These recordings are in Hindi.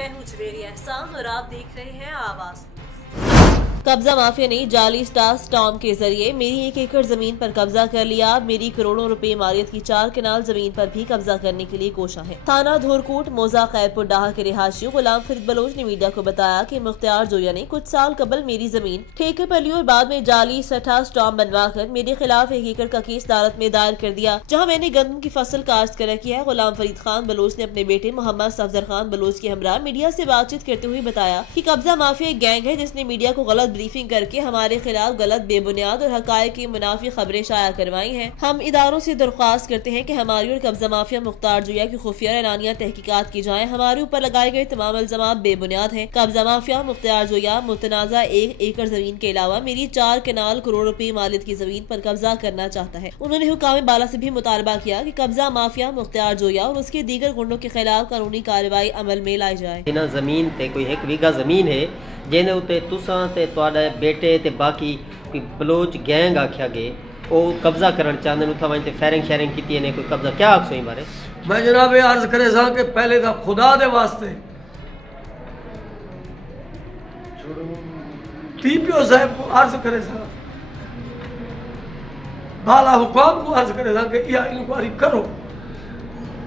मैं हूँ जवेरी एहसान और आप देख रहे हैं आवाज। कब्जा माफिया ने जाली स्टार स्टॉर्म के जरिए मेरी 1 एकड़ जमीन पर कब्जा कर लिया। मेरी करोड़ों रुपए मालियत की 4 कनाल जमीन पर भी कब्जा करने के लिए कोशा है। थाना धोरकोट मोजा खैरपुर डाहा के रिहायशी गुलाम फरीद बलोच ने मीडिया को बताया कि मुख्तार जोया ने कुछ साल कबल मेरी जमीन ठेके पर ली और बाद में जाली सठा स्टॉर्म बनवाकर मेरे खिलाफ 1 एकड़ का केस अदालत में दायर कर दिया, जहाँ मैंने गंदम की फसल काश्त कर रखी है। गुलाम फरीद खान बलोच ने अपने बेटे मोहम्मद सफदर खान बलोच के हमरा मीडिया से बातचीत करते हुए बताया कि कब्जा माफिया एक गैंग है जिसने मीडिया को गलत ब्रीफिंग करके हमारे खिलाफ गलत, बेबुनियाद और हकायक की मुनाफी खबरें शाया करवाई हैं। हम इदारों से दरख्वास्त करते हैं कि हमारी और कब्जा माफिया मुख्तार जोया की खुफिया एलानिया तहकीकात की जाए। हमारे ऊपर लगाए गए तमाम इल्जाम बेबुनियाद हैं। कब्जा माफिया मुख्तार जोया मुतनाज़ा 1 एकड़ जमीन के अलावा मेरी 4 कनाल करोड़ रुपए मालियत की जमीन पर कब्जा करना चाहता है। उन्होंने हुकाम बाला से भी मुतालबा किया कि कब्जा माफिया मुख्तार जोया और उसके दीगर गुंडों के खिलाफ कानूनी कार्रवाई अमल में लाई जाए। जमीन ते कोई 1 बीघा जमीन है जिन्हें उत्ते तुसां ते तुहाडे बेटे ते बाकी कोई बलोच गैंग आख्या गए वो कब्जा करना चाहते हैं। उथा ते फायरिंग शेयरिंग की ने कोई कब्जा क्या आखो इस बारे? मैं जनाब ये अर्ज करे सा कि पहले तो खुदा दे वास्ते टीपीओ साहब को अर्ज करे सा, बाला हुकाम को अर्ज करे सा कि यह इंक्वायरी करो।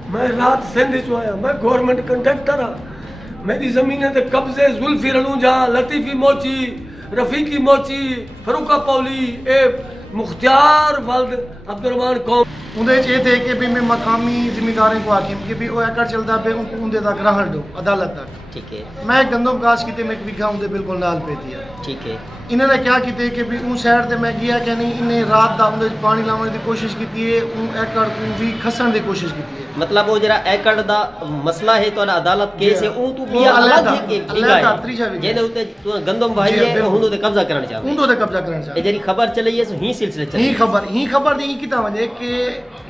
मैं रात सिंध चो आया, मैं गवर्नमेंट कंडक्टर हाँ। मेरी जमीन ते कब्जे जुल्फी रनूजा, लतीफी मोची, रफीकी मोची, फरूका पौली, ए मुख्तार वल्द अब्दुर्रहमान कौम उन्दे च थे कि भी मैं मकामी जिम्मेदारों को आखिम कि भी वो एकड़ चलता पे उनको उन्दे तक रहन दो अदालत तक। ठीक है। मैं गंदम काश की मैं 1 बीघा उन्दे बिल्कुल नाल पे दिया। ठीक है। इन्होंने क्या किते कि भी उन साइड ते मैं गया कि नहीं, इन्हें रात दा उन्दे पानी लाने की कोशिश की है, उन एकड़ को भी खसन की कोशिश की है। मतलब वो जरा एकड़ दा मसला है तो अदालत केस है ऊ तू बिया अलग है कि बिगा है जेने उते गंदम भाई है हुंदो ते कब्जा करना चाहते हुंदो ते कब्जा करना चाहते। ए जरी खबर चली है सो ही सिलसिले चली ही खबर दी किता वजे कि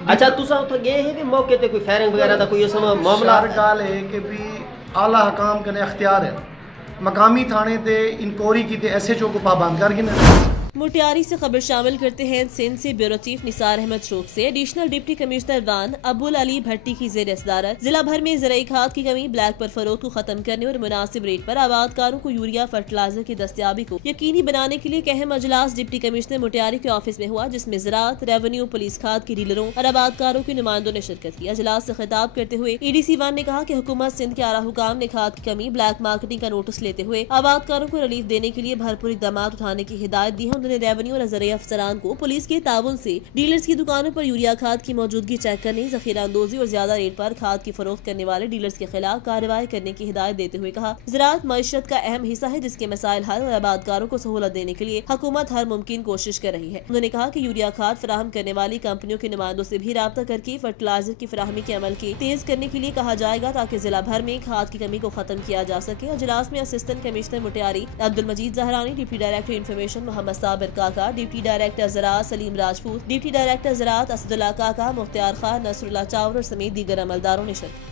अच्छा तुसा उथे गए है भी मौके ते कोई फायरिंग वगैरह दा कोई सम मामला गाल है कि भी आला हकाम कने अख्तियार है मकामी थाने ते इंक्वायरी की SHO को पाबंद कर गिना। मुटियारी से खबर शामिल करते हैं सिंध से ब्यूरो चीफ निसार अहमद शोक से एडिशनल डिप्टी कमिश्नर वान अबुल अली भट्टी की जेर सदारत जिला भर में ज़राई खाद की कमी, ब्लैक पर फरोख्त को खत्म करने और मुनासिब रेट पर आबादकारों को यूरिया फर्टिलाइजर की दस्तियाबी को यकीनी बनाने के लिए एक अहम अजलास डिप्टी कमिश्नर मुटियारी के ऑफिस में हुआ, जिसमें ज़राअत, रेवेन्यू, पुलिस, खाद के डीलरों और आबादकारों के नुमाइंदों ने शिरकत की। अजलास से खिताब करते हुए EDC वान ने कहा कि हुकूमत सिंध के आला हुकाम ने खाद की कमी, ब्लैक मार्केटिंग का नोटिस लेते हुए आबादकारों को रिलीफ देने के लिए भरपूर इकदाम उठाने की हिदायत दी है। उन्होंने रेवेन्यू और अफसरान को पुलिस के ताउन से डीलर्स की दुकानों पर यूरिया खाद की मौजूदगी चेक करने, जखीरा अंदोजी और ज्यादा रेट पर खाद की फरोख्त करने वाले डीलर्स के खिलाफ कार्रवाई करने की हिदायत देते हुए कहा, ज़राअत मईशत का अहम हिस्सा है जिसके मसाइल हल और आबादकारों को सहूलत देने के लिए हुकूमत हर मुमकिन कोशिश कर रही है। उन्होंने कहा कि यूरिया खाद फराहम करने वाली कंपनियों के नुमाइंदों से भी राब्ता करके फर्टिलाइजर की फराहमी के अमल के तेज करने के लिए कहा जाएगा ताकि जिला भर में खाद की कमी को खत्म किया जा सके। अजलास में assistant commissioner Matiari Abdul Majeed Jahrani, deputy director information Mohammad Sabir Kaka, deputy director ज़राअत सलीम राजपूत, डिप्टी डायरेक्टर ज़राअत असदुल्ला काका, मुख्तार खान, नसरुल्लाह चावर समेत दीगर अमलदारों ने शिरकत।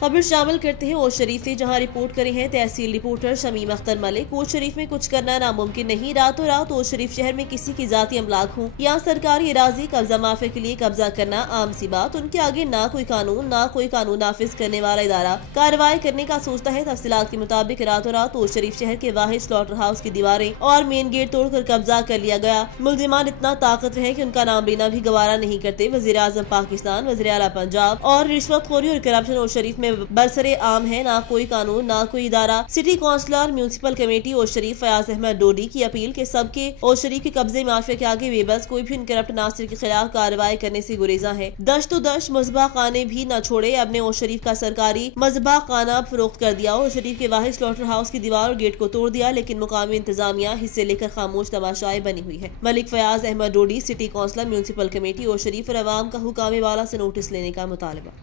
खबर शामिल करते हैं ओश शरीफ से, जहां रिपोर्ट करे हैं तहसील रिपोर्टर शमीम अख्तर मलिक। ओश शरीफ में कुछ करना नामुमकिन नहीं, रातों रात ओश शरीफ शहर में किसी की जाती अमलाक हो या सरकारी इराजी कब्जा माफिया के लिए कब्जा करना आम सी बात। उनके आगे ना कोई कानून नाफिज करने वाला इदारा कार्रवाई करने का सोचता है। तफसीलात के मुताबिक रातों रात ओश शरीफ शहर के वाहिद स्लॉटर हाउस की दीवारें और मेन गेट तोड़कर कब्जा कर लिया गया। मुलजिमान इतना ताकतवर है कि उनका नाम लेना भी गवारा नहीं करते। वज़ीर आज़म पाकिस्तान, वज़ीर आला पंजाब और रिश्वतखोरी और करप्शन ओश शरीफ में बरसरे आम है। ना कोई कानून, ना कोई इदारा। City councillor, municipal committee Uch शरीफ फयाज अहमद डोडी की अपील के सबके ओश शरीफ के कब्जे माफिया के आगे बेबस, कोई भी करप्ट नासिर के खिलाफ कार्रवाई करने से गुरेजा है। दश्त मजबा खाने भी न छोड़े, अब ने ओश शरीफ का सरकारी मजबा खाना फरोख्त कर दिया। ओश शरीफ के वाहिद स्लॉटर हाउस की दीवार और गेट को तोड़ दिया, लेकिन मुकामी इंतजामिया हिस्से लेकर खामोश तमाशाए बनी हुई है। Malik Fayaz Ahmed Dodi, city councillor, municipal committee Uch Sharif और अवाम का हुकाम वाला से नोटिस लेने का मुतालबा।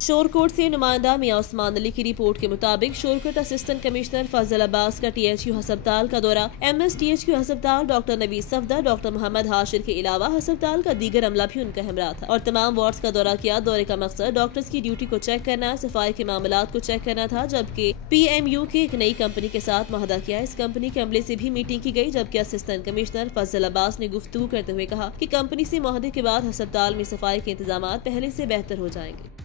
शोरकोट से नुमाइंदा मियां उस्मान अली की रिपोर्ट के मुताबिक शोरकोट असिस्टेंट कमिश्नर फजल अब्बास का THU हस्पताल का दौरा, MSTHQ हस्पताल डॉक्टर नबी सफदर, डॉक्टर मोहम्मद हाशिर के अलावा हस्पताल का दीगर अमला भी उनका हमरा था और तमाम वार्ड्स का दौरा किया। दौरे का मकसद डॉक्टर्स की ड्यूटी को चेक करना, सफाई के मामलात को चेक करना था, जबकि PMU की एक नई कंपनी के साथ मुआहदा किया। इस कंपनी के अमले से भी मीटिंग की गई, जबकि असिस्टेंट कमिश्नर फजल अब्बास ने गुफ्तगू करते हुए कहा कि कंपनी से मुआहदे के बाद हस्पताल में सफाई के इंतजाम पहले से बेहतर हो जाएंगे।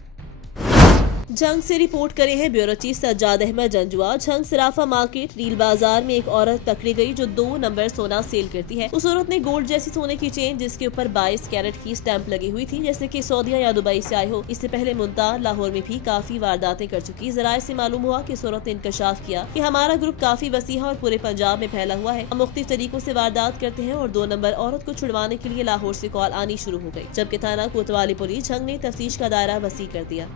झंग से रिपोर्ट करे हैं ब्यूरो चीफ सज्जाद अहमद जंजुआ। झंग सराफा मार्केट रील बाजार में एक औरत पकड़ी गई जो 2 नंबर सोना सेल करती है। उस औरत ने गोल्ड जैसी सोने की चेन जिसके ऊपर 22 कैरेट की स्टैंप लगी हुई थी, जैसे कि सऊदीया या दुबई से आए हो। इससे पहले मुल्तान, लाहौर में भी काफी वारदातें कर चुकी। जराये से मालूम हुआ कि इस औरत ने इंकशाफ किया कि हमारा ग्रुप काफी वसी है और पूरे पंजाब में फैला हुआ है। हम मुख्तलिफ तरीकों से वारदात करते हैं और 2 नंबर औरत को छुड़वाने के लिए लाहौर से कॉल आनी शुरू हो गई, जबकि थाना कोतवाली पुलिस झंग ने तफ्तीश का दायरा वसी कर दिया।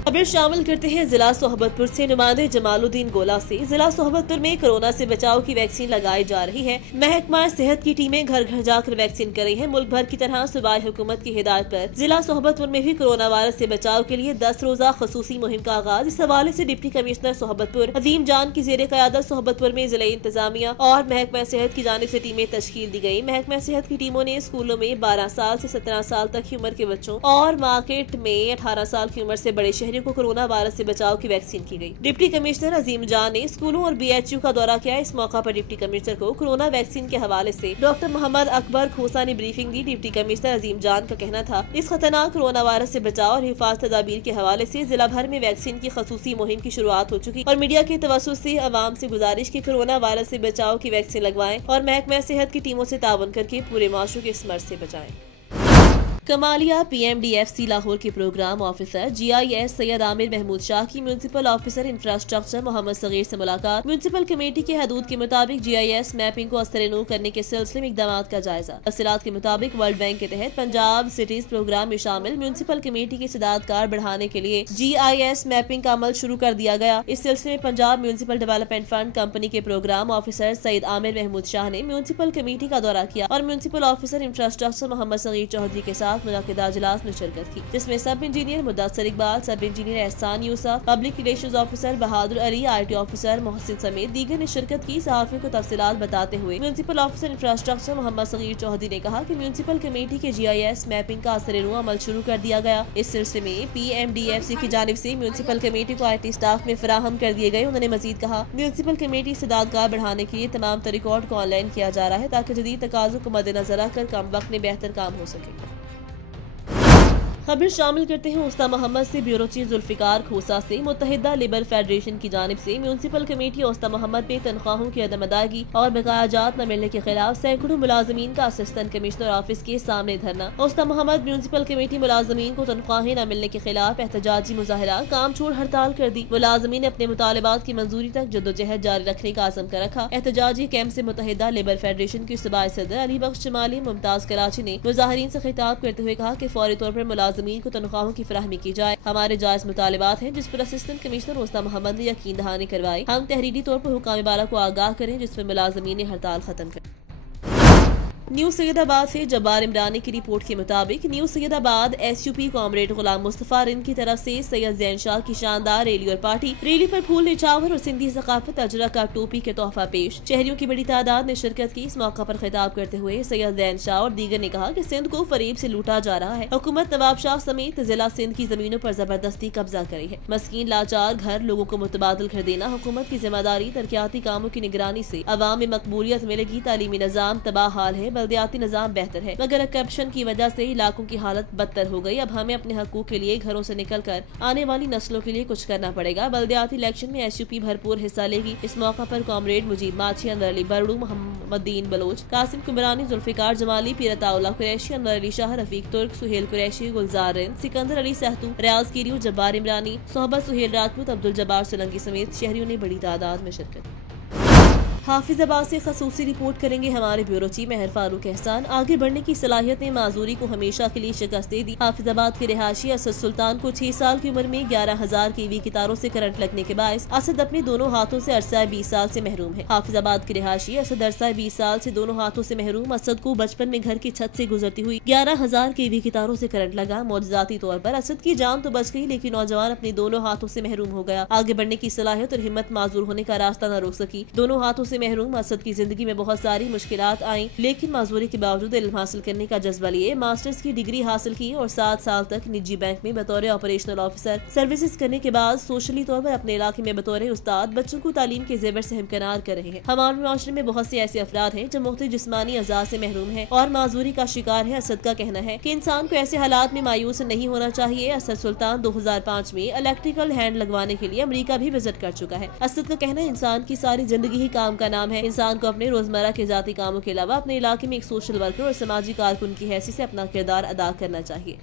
खबर शामिल करते हैं जिला सोहबतपुर से। नुमाइंदे जमालुद्दीन गोला से जिला सोहबतपुर में कोरोना से बचाव की वैक्सीन लगाई जा रही है। महकमा सेहत की टीमें घर घर जाकर वैक्सीन कर रही हैं। मुल्क भर की तरह सूबाई हुकूमत की हिदायत पर जिला सोहबतपुर में भी कोरोना वायरस से बचाव के लिए 10 रोजा खसूसी मुहिम का आगाज। इस हवाले से डिप्टी कमिश्नर सोहबतपुर अजीम जान की जेर क़यादत सोहबतपुर में जिला इंतजामिया और महकमा सेहत की जानिब से टीमें तश्कील दी गयी। महकमा सेहत की टीमों ने स्कूलों में 12 साल से 17 साल तक की उम्र के बच्चों और मार्केट में 18 साल की उम्र से बड़े शहरियों को कोरोना वायरस से बचाव की वैक्सीन की गई। डिप्टी कमिश्नर अजीम जान ने स्कूलों और BHU का दौरा किया। इस मौका पर डिप्टी कमिश्नर को कोरोना वैक्सीन के हवाले से डॉक्टर मोहम्मद अकबर खोसा ने ब्रीफिंग दी। डिप्टी कमिश्नर अजीम जान का कहना था, इस खतरनाक कोरोना वायरस से बचाव और हिफाजत तदाबीर के हवाले से जिला भर में वैक्सीन की खसूसी मुहिम की शुरुआत हो चुकी और मीडिया के तवज्जुह से अवाम से गुजारिश की कोरोना वायरस से बचाव की वैक्सीन लगवाएं और महकमा सेहत की टीमों से ताउन करके पूरे माशरे के इस मर्ज से बचाएं। कमालिया PMDFC लाहौर के programme officer GIS Syed Aamir Mahmood Shah की municipal officer infrastructure Mohammad Sagheer से मुलाकात। म्यूनसिपल कमेटी के हदूद के मुताबिक GIS मैपिंग को असर-ए-नू करने के सिलसिले में इक़दाम का जायजा। तफसीलात के मुताबिक वर्ल्ड बैंक के तहत पंजाब सिटीज प्रोग्राम में शामिल म्यूनसिपल कमेटी की इस्तेदादकार बढ़ाने के लिए GIS मैपिंग का अमल शुरू कर दिया गया। इस सिलसिले में Punjab municipal development fund company के प्रोग्राम ऑफिसर सैयद आमिर महमूद शाह ने म्यूनसिपल कमेटी का दौरा किया और municipal officer infrastructure Mohammad Saghir Chaudhry के साथ मुनाकिदा इजलास में शिरकत की, जिसमें सब इंजीनियर मुदस्सिर इकबाल, सब इंजीनियर एहसान Yusuf, public relations officer Bahadur Ali, IT officer Mohsin समेत दीगर ने शिरकत की। सहाफियों को तफसीलात बताते हुए municipal officer infrastructure Mohammad Saghir Chaudhry ने कहा कि म्यूनसिपल कमेटी के GIS मैपिंग का असर-ए-नू अमल शुरू कर दिया गया। इस सिलसिले में PMDFC की जानिब से म्यूनसिपल कमेटी को IT स्टाफ में फराहम कर दिए गए। उन्होंने मजीद कहा, म्यूनसिपल कमेटी इस्तेदादकार बढ़ाने के लिए तमाम रिकॉर्ड को ऑनलाइन किया जा रहा है ताकि जदीद तकाज़ों को मद्देनजर रखकर कम वक्त में बेहतर काम हो सके। खबर शामिल करते हैं उस्ताद मोहम्मद से। ब्यूरो चीफ जुल्फिकार खोसा से मुत्तहिदा लेबर फेडरेशन की जानिब से म्यूनसिपल कमेटी उस्ताद मोहम्मद में तनख्वाहों की अदम अदायगी और बकायाजात न मिलने के खिलाफ सैकड़ों मुलाजमीन का असिस्टेंट कमिश्नर ऑफिस के सामने धरना। उस्ताद मोहम्मद म्यूनसिपल कमेटी मुलाजमीन को तनख्वाहें न मिलने के खिलाफ एहतजाजी मुजाहरा काम छोड़ हड़ताल कर दी। मुलाजमीन ने अपने मुतालबात की मंजूरी तक जद्दोजहद जारी रखने का आज़म कर रखा। एहतजाजी कैंप से मुत्तहिदा लेबर फेडरेशन की सूबाई सदर अली बख्श जमाली मुमताज कराची ने मुजाहिरीन से खिताब करते हुए कहा कि फौरी तौर पर मुलाजमीन को तनख्वाहों की फराहमी की जाए। हमारे जायज मुतालिबात हैं जिस पर असिस्टेंट कमिश्नर उस्ताद मोहम्मद ने यकीन दहानी करवाई। हम तहरीरी तौर पर हुकाम बाला को आगाह करें जिस पर मुलाजमीन ने हड़ताल खत्म कर। न्यू सैयदाबाद से जब्बार इमरानी की रिपोर्ट के मुताबिक new Saidabad SUP comrade Ghulam Mustafa रिन की तरफ से सैयद जैन शाह की शानदार रैली और पार्टी। रैली पर फूल निछावर और सिंधी सकाफत अजरा का टोपी के तोहफा पेश। शहरियों की बड़ी तादाद ने शिरकत की। इस मौका पर खिताब करते हुए सैयद जैन शाह और दीगर ने कहा कि सिंध को फरेब से लूटा जा रहा है। हुकूमत नवाब शाह समेत जिला सिंध की जमीनों पर जबरदस्ती कब्जा करी है। मस्कीन लाचार घर लोगों को मुतबादल कर देना हुकूमत की जिम्मेदारी। तरक्याती कामों की निगरानी से अवाम में मकबूलियत मिलेगी। तालीमी निजाम तबाह हाल है, बल्दियाती निजाम बेहतर है, मगर करप्शन की वजह से इलाकों की हालत बदतर हो गई। अब हमें अपने हकूक के लिए घरों से निकलकर आने वाली नस्लों के लिए कुछ करना पड़ेगा। बल्दियाती इलेक्शन में SUP भरपूर हिस्सा लेगी। इस मौका पर कॉमरेड मुजीब माछी, अनवर अली बरड़ू, मोहम्मदीन बलोच, कासिम कुमरानी, जुल्फिकार जमाली, पीरताउल्लाह कुरैशी, अनवर अली शाह, रफीक तुर्क, सुहेल कुरैशी, गुलजार रिंद, सिकंदर अली सहतू, रियाज कीरियो, जब्बार इमरानी, सोहबत सुहेल राजपूत, अब्दुल जब्बार सोलंकी समेत शहरियों ने बड़ी तादाद में शिरकत की। हाफिजाबाद से खसूसी रिपोर्ट करेंगे हमारे ब्यूरो चीफ महर फारूक एहसान। आगे बढ़ने की सलाहियत ने माजूरी को हमेशा के लिए शिकस्त दे दी। हाफिजाबाद के रिहायशी असद सुल्तान को 6 साल की उम्र में 11,000 kV की तारों से करंट लगने के बायस असद अपने दोनों हाथों से अरसा 20 साल से महरूम है। हाफिजाबाद के रिहायशी असद अरसा 20 साल से दोनों हाथों से महरूम। असद को बचपन में घर की छत से गुजरती हुई 11,000 kV की तारों से करंट लगा। मौजूदाती तौर पर असद की जान तो बच गई, लेकिन नौजवान अपने दोनों हाथों से महरूम हो गया। आगे बढ़ने की सलाहियत और हिम्मत माजूर होने का रास्ता न रोक सकी। दोनों हाथों से से महरूम असद की जिंदगी में बहुत सारी मुश्किलात आई, लेकिन माजूरी के बावजूद इल्म हासिल करने का जज्बा लिए मास्टर्स की डिग्री हासिल की और 7 साल तक निजी बैंक में बतौर ऑपरेशनल ऑफिसर सर्विसेज करने के बाद सोशली तौर पर अपने इलाके में बतौर उस्ताद बच्चों को तालीम के जेवर से हमकनार कर रहे हैं। हमारे मुआशरे में बहुत से ऐसे अफराद हैं जो मुख्तलिफ जिस्मानी अज़ा से महरूम है और माजूरी का शिकार है। असद का कहना है कि इंसान को ऐसे हालात में मायूस नहीं होना चाहिए। असद सुल्तान 2005 में इलेक्ट्रिकल हैंड लगवाने के लिए अमेरिका भी विजिट कर चुका है। असद का कहना है इंसान की सारी जिंदगी ही काम का नाम है। इंसान को अपने रोजमर्रा के जाती कामों के अलावा अपने इलाके में एक सोशल वर्कर और समाजी कारकुन की हैसियत से अपना किरदार अदा करना चाहिए।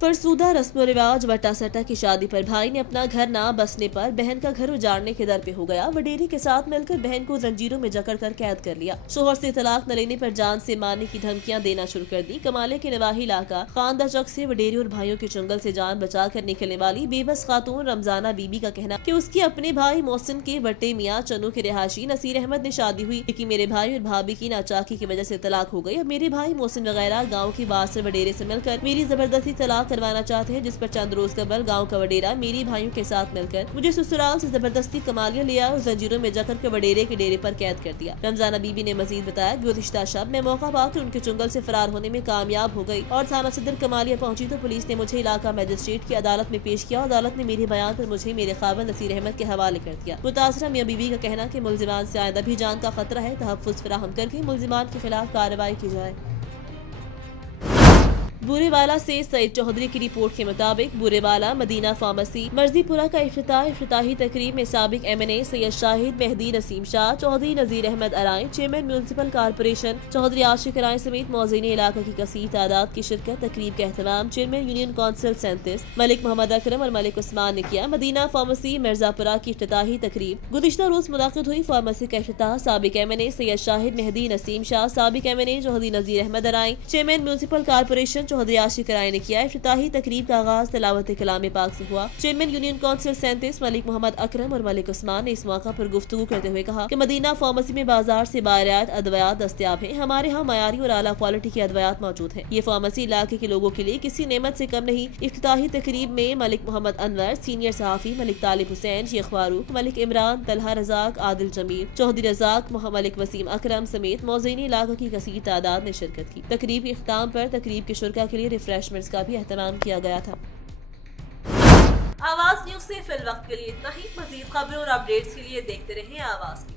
फरसूदा रस्म रिवाज वटा सटा की शादी पर भाई ने अपना घर ना बसने पर बहन का घर उजाड़ने के दर पे हो गया। वडेरी के साथ मिलकर बहन को जंजीरों में जकड़ कर कैद कर लिया। शोहर से तलाक न लेने पर जान से मारने की धमकियां देना शुरू कर दी। कमाले के नवाही इलाका खानदा चौक से वडेरी और भाइयों के जंगल से जान बचा कर निकलने वाली बेबस खातून रमजाना बीबी का कहना कि उसकी अपने भाई मोहसिन के वट्टे मियाँ चन्नू के रिहायशी नसीर अहमद ने शादी हुई, लेकिन मेरे भाई और भाभी की नाचाकी की वजह से तलाक हो गई। अब मेरे भाई मोहसिन वगैरह गाँव की बात से वडेरे से मिलकर मेरी जबरदस्ती तलाक करवाना चाहते हैं, जिस पर चंद रोज कबल गांव का वडेरा मेरी भाइयों के साथ मिलकर मुझे ससुराल से जबरदस्ती कमालिया लिया और जंजीरों में जकड़ कर वडेरे के डेरे पर कैद कर दिया। रमजाना बीबी ने मजीद बताया कि गुज़िश्ता शब मैं मौका पाकर उनके चुंगल से फरार होने में कामयाब हो गई और थाना सदर कमालिया पहुंची तो पुलिस ने मुझे इलाका मजिस्ट्रेट की अदालत में पेश किया और अदालत ने मेरे बयान पर मुझे मेरे खावंद नसीर अहमद के हवाले कर दिया। मुतासरा मियां बीबी का कहना कि मुलजिमान से आइंदा भी जान का खतरा है, तहफ़्फ़ुज़ फराहम करके मुलजिमान के खिलाफ कार्रवाई की जाए। बुरेवाला से सईद चौधरी की रिपोर्ट के मुताबिक बुरेवाला मदीना फार्मेसी मर्जीपुरा का इफ्तिताही तकरीब में साबिक MNA Syed Shahid Mehdi Naseem Shah, Chaudhry Nazir Ahmed Arain, chairman municipal corporation Chaudhry Ashiq Arain समेत मौज़ीन इलाका की कसीर तादाद की शिरकत। तकरीब का एहतमाम chairman union council 37 Malik Mohammad Akram और मलिक उस्मान ने किया। मदीना फार्मेसी मिर्जापुरा की इफ्तिताही तकरीब गुज़िश्ता रोज मुनाकिद हुई। फार्मेसी का इफ्तिताह साबिक MNA सैयद शाहिद मेहदी नसीम शाह, साबिक MNA Chaudhry Nazir Ahmed Arain, chairman municipal corporation Chaudhry Ashiq Arain ने किया। इफ्तिताही तकरीब का आगाज तिलावत कलाम पाक से हुआ। Chairman union council 37 Malik Mohammad Akram और मलिक उस्मान ने इस मौका पर गुफ्तगू करते हुए कहा कि मदीना फार्मेसी में बाजार से बारियात अद्वियात दस्तयाब है। हमारे यहाँ मयारी और आला क्वालिटी के अद्वियात मौजूद है। ये फार्मेसी इलाके के लोगों के लिए किसी नेमत से कम नहीं। इफ्तिताही तकरीब में मलिक मोहम्मद अनवर, सीनियर सहाफी मलिक तालिब हुसैन, शेख फारूक, मलिक इमरान, तलहा रजाक, आदिल जमील, चौधरी रजाक, मलिक वसीम अकरम समेत मौज़ीन इलाका की कसीर तादाद ने शिरकत की। तकरीब के इख्तिताम पर तकरीब के शुरका के लिए रिफ्रेशमेंट्स का भी एहतमाम किया गया था। आवाज न्यूज से फिल वक्त के लिए इतना ही। मजीद खबरों और अपडेट्स के लिए देखते रहें आवाज।